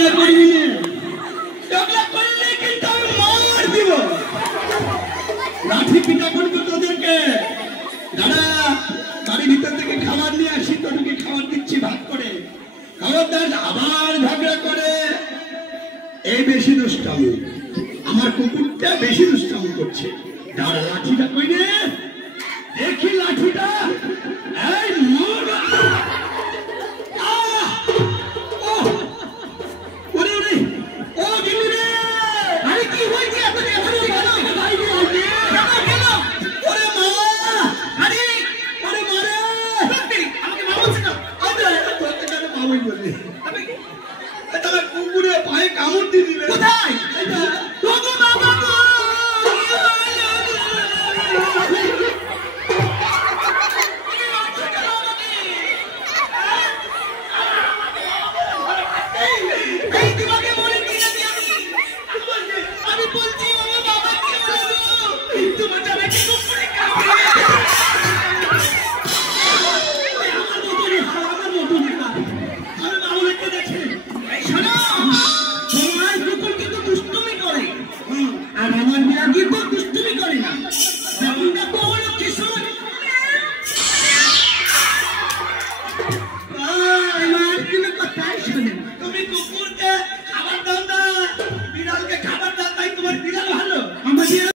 ঝগড়া করবি না, ঝগড়া করলে কিন্তু আমি মার দিব, লাঠি পিটা করবো তোদেরকে। দাঁড়া, বাড়ির ভিতর থেকে খাবার নিয়ে আসি, তোদেরকে খাবার দিচ্ছি ভাগ করে। খবরদার আবার ঝগড়া করে, এই বেশি দুষ্টামি, আমার কুকুরটা বেশি দুষ্টামি করছে। দাঁড়া, লাঠিটা কই রে, দেখি লাঠিটা। এই কুকুরে পায়ে কামড় দিয়ে দিলে কোথায়? আর আমার মেয়ে কি